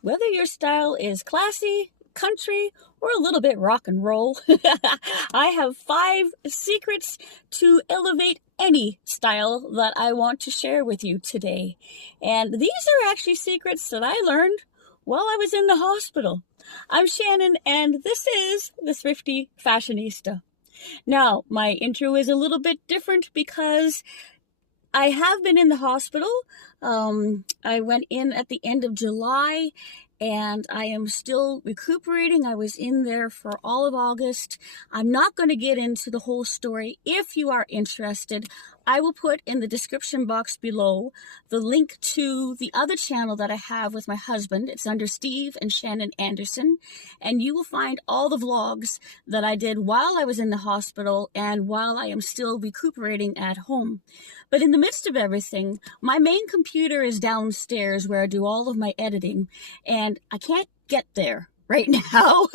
Whether your style is classy, country, or a little bit rock and roll, I have 5 secrets to elevate any style that I want to share with you today. And these are actually secrets that I learned while I was in the hospital. I'm Shannon, and this is the Thrifty Fashionista. Now, my intro is a little bit different because I have been in the hospital. I went in at the end of July and I am still recuperating. I was in there for all of August. I'm not going to get into the whole story. If you are interested, I will put in the description box below the link to the other channel that I have with my husband. It's under Steve and Shannon Anderson, and you will find all the vlogs that I did while I was in the hospital and while I am still recuperating at home. But in the midst of everything, my main computer is downstairs where I do all of my editing, and I can't get there right now.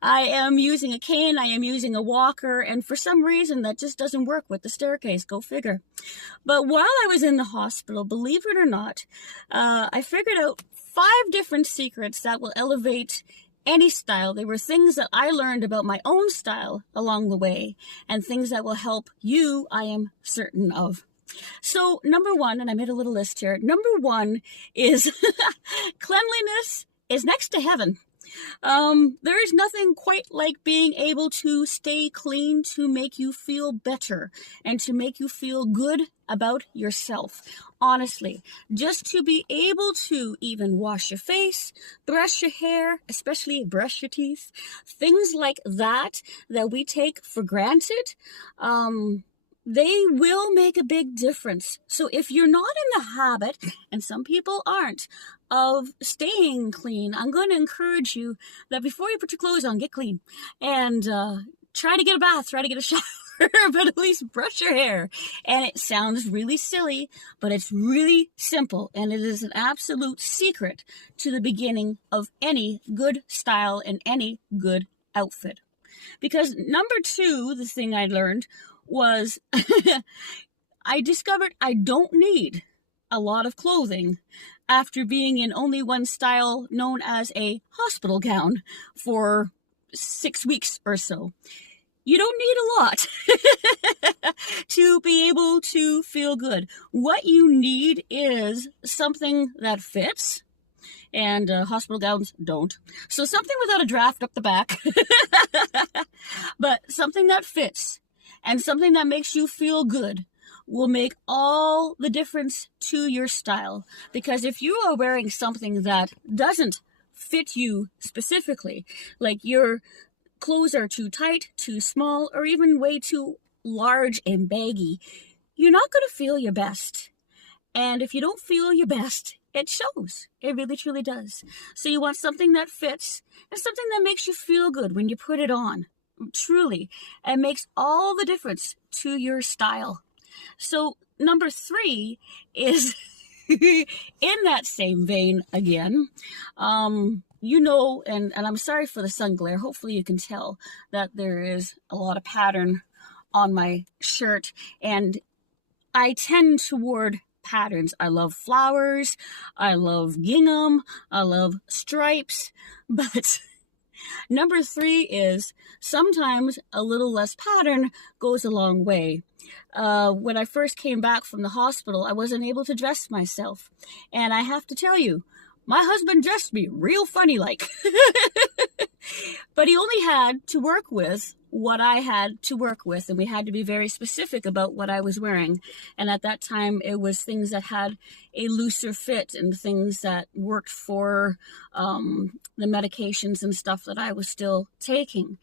I am using a cane, I am using a walker, and for some reason that just doesn't work with the staircase, go figure. But while I was in the hospital, believe it or not, I figured out 5 different secrets that will elevate any style. They were things that I learned about my own style along the way, and things that will help you, I am certain of. So number 1, and I made a little list here, number 1 is cleanliness is next to heaven. There is nothing quite like being able to stay clean to make you feel better and to make you feel good about yourself. Honestly, just to be able to even wash your face, brush your hair, especially brush your teeth, things like that we take for granted, they will make a big difference. So if you're not in the habit, and some people aren't, of staying clean, I'm going to encourage you that before you put your clothes on, get clean. And try to get a bath, try to get a shower, but at least brush your hair. And it sounds really silly, but it's really simple. And it is an absolute secret to the beginning of any good style and any good outfit. Because number 2, the thing I learned was I discovered I don't need a lot of clothing after being in only one style known as a hospital gown for 6 weeks or so. You don't need a lot to be able to feel good. What you need is something that fits, and hospital gowns don't. So something without a draft up the back, but something that fits and something that makes you feel good will make all the difference to your style. Because if you are wearing something that doesn't fit you specifically, like your clothes are too tight, too small, or even way too large and baggy, you're not going to feel your best. And if you don't feel your best, it shows. It really, truly does. So you want something that fits and something that makes you feel good when you put it on. Truly, and makes all the difference to your style. So number 3 is in that same vein again. You know, and I'm sorry for the sun glare. Hopefully you can tell that there is a lot of pattern on my shirt, and I tend toward patterns. I love flowers, I love gingham, I love stripes, but number 3 is sometimes a little less pattern goes a long way. When I first came back from the hospital, I wasn't able to dress myself. And I have to tell you, my husband dressed me real funny like. But he only had to work with what I had to work with, and we had to be very specific about what I was wearing. And at that time, it was things that had a looser fit and things that worked for the medications and stuff that I was still taking.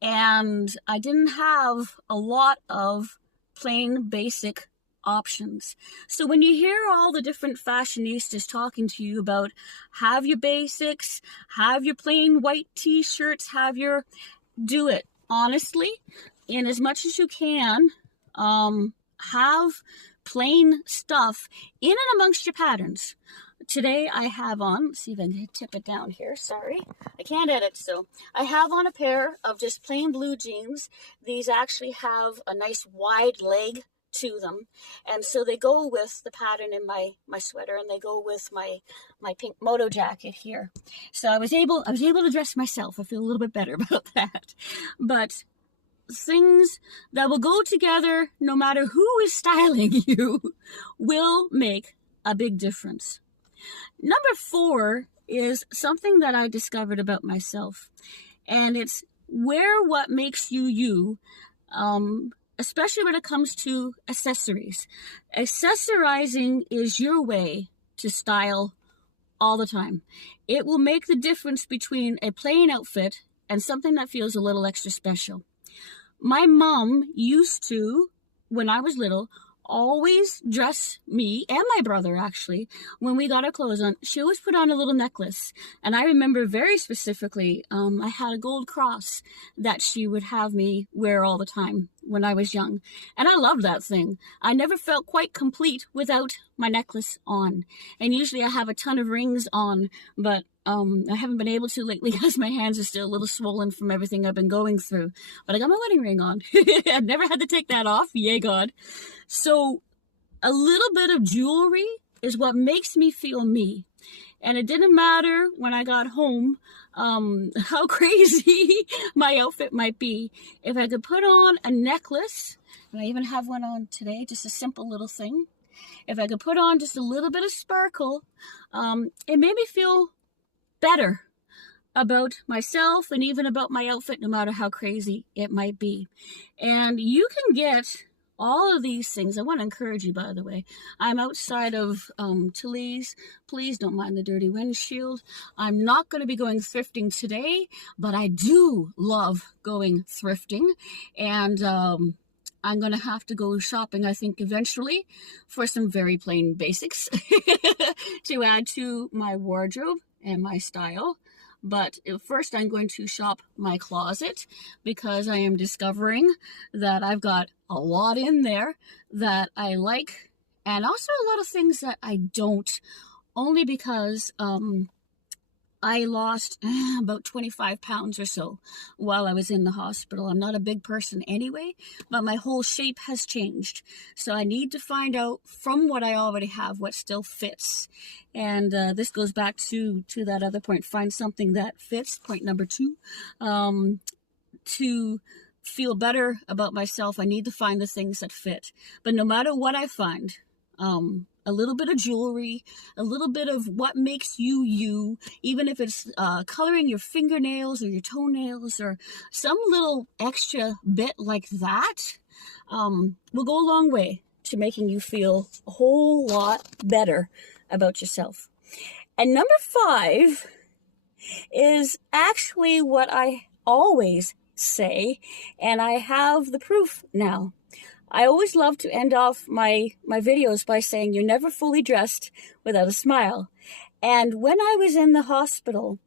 And I didn't have a lot of plain basic options. So when you hear all the different fashionistas talking to you about have your basics, have your plain white t-shirts, do it honestly, in as much as you can, have plain stuff in and amongst your patterns. Today I have on, let's see if I can tip it down here, sorry, I can't edit, so I have on a pair of just plain blue jeans. These actually have a nice wide leg to them, and so they go with the pattern in my sweater, and they go with my pink moto jacket here. So I was able to dress myself. I feel a little bit better about that. But things that will go together, no matter who is styling you, will make a big difference. Number 4 is something that I discovered about myself, and it's wear what makes you you, especially when it comes to accessories. Accessorizing is your way to style all the time. It will make the difference between a plain outfit and something that feels a little extra special. My mom used to, when I was little, always dress me and my brother, actually, when we got our clothes on. She always put on a little necklace, and I remember very specifically, I had a gold cross that she would have me wear all the time when I was young, and I loved that thing. I never felt quite complete without my necklace on, and usually I have a ton of rings on, but I haven't been able to lately because my hands are still a little swollen from everything I've been going through. But I got my wedding ring on. I've never had to take that off. Yay, God. So a little bit of jewelry is what makes me feel me. And it didn't matter when I got home how crazy my outfit might be. If I could put on a necklace, and I even have one on today, just a simple little thing. If I could put on just a little bit of sparkle, it made me feel better about myself and even about my outfit, no matter how crazy it might be. And you can get all of these things. I want to encourage you, by the way. I'm outside of Tilly's. Please don't mind the dirty windshield. I'm not going to be going thrifting today, but I do love going thrifting. And I'm going to have to go shopping, I think, eventually for some very plain basics to add to my wardrobe and my style. But first I'm going to shop my closet, because I am discovering that I've got a lot in there that I like, and also a lot of things that I don't, only because I lost about 25 pounds or so while I was in the hospital. I'm not a big person anyway, but my whole shape has changed. So I need to find out from what I already have what still fits. And this goes back to that other point, find something that fits, point number 2. To feel better about myself, I need to find the things that fit. But no matter what I find, a little bit of jewelry, a little bit of what makes you you, even if it's coloring your fingernails or your toenails or some little extra bit like that, will go a long way to making you feel a whole lot better about yourself. And number 5 is actually what I always say, and I have the proof now. I always love to end off my videos by saying you're never fully dressed without a smile. And when I was in the hospital,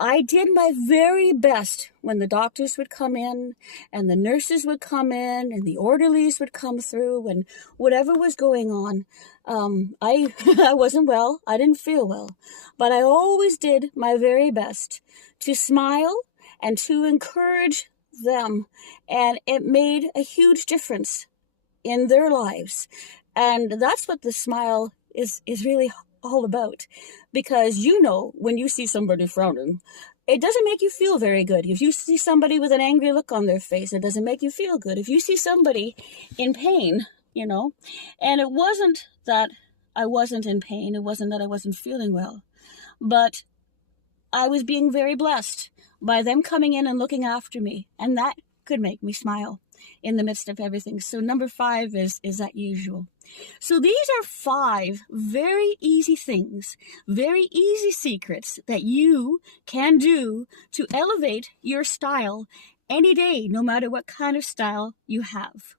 I did my very best when the doctors would come in and the nurses would come in and the orderlies would come through and whatever was going on. I wasn't well. I didn't feel well. But I always did my very best to smile and to encourage them, and it made a huge difference in their lives. And that's what the smile is really all about, because when you see somebody frowning, it doesn't make you feel very good. If you see somebody with an angry look on their face, it doesn't make you feel good. If you see somebody in pain, and it wasn't that I wasn't in pain, it wasn't that I wasn't feeling well, but I was being very blessed by them coming in and looking after me, and that could make me smile in the midst of everything. So number 5 is that usual. So these are 5 very easy things, very easy secrets that you can do to elevate your style any day, no matter what kind of style you have.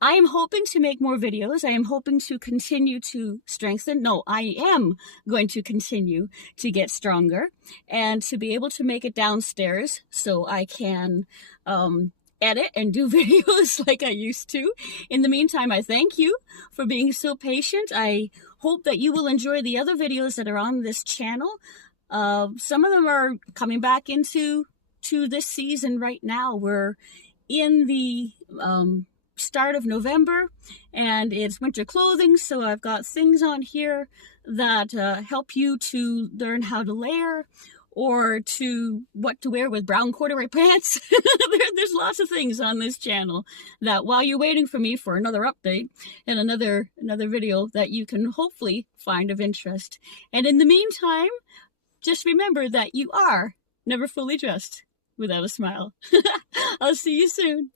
I am hoping to make more videos. I am hoping to continue to strengthen. No, I am going to continue to get stronger and to be able to make it downstairs so I can edit and do videos like I used to. In the meantime, I thank you for being so patient. I hope that you will enjoy the other videos that are on this channel. Some of them are coming back into this season right now. We're in the start of November, and it's winter clothing, so I've got things on here that help you to learn how to layer, or to what to wear with brown corduroy pants. There's lots of things on this channel that, while you're waiting for me for another update and another video, that you can hopefully find of interest. And in the meantime, just remember that you are never fully dressed without a smile. I'll see you soon.